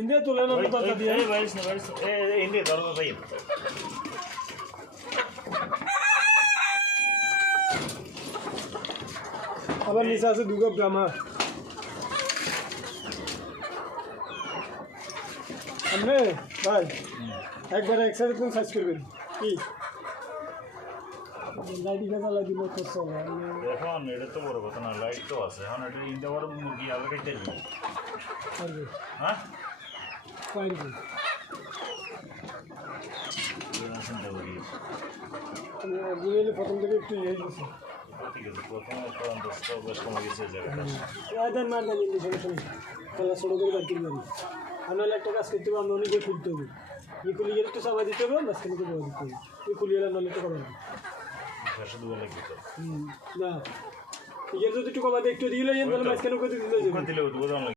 India তুলে না কথা দিয়ে এই বাইস না বাইস এই ইন্ডিয়া ধরো ভাই আবার নিচে আছে দুগা ব্রাহ্মা আপনি ভাই একবার একসাথে তুমি সার্চ করবেন কি গাড়ি গাড়া লাগি মত চলে এখন এটা তো বড় কথা না লাইট তো আছে এখন এটা ইন্ডিয়া বড় মুরগি আগে কেটে দিই পারবে হ্যাঁ পারবে বুঝলে প্রথম থেকে একটু ইয়ে গেছে ঠিক আছে প্রথম কারণ দশটা বেশ কমে গেছে জায়গাটা রায়দান মার দেন ইন্ডিয়া সমস্যা তাহলে ছোটো করে বাকি পারি আমরা একটা কাজ করতে হবে আমরা অনেকে খুলতে হবে এই খুলি গেলে একটু সবাই দিতে হবে মাঝখানে তো দিতে হবে এই খুলি গেলে নলে একটু কমা হবে না ইয়ের যদি একটু কমাতে একটু দিলে তাহলে মাঝখানে করে দিলে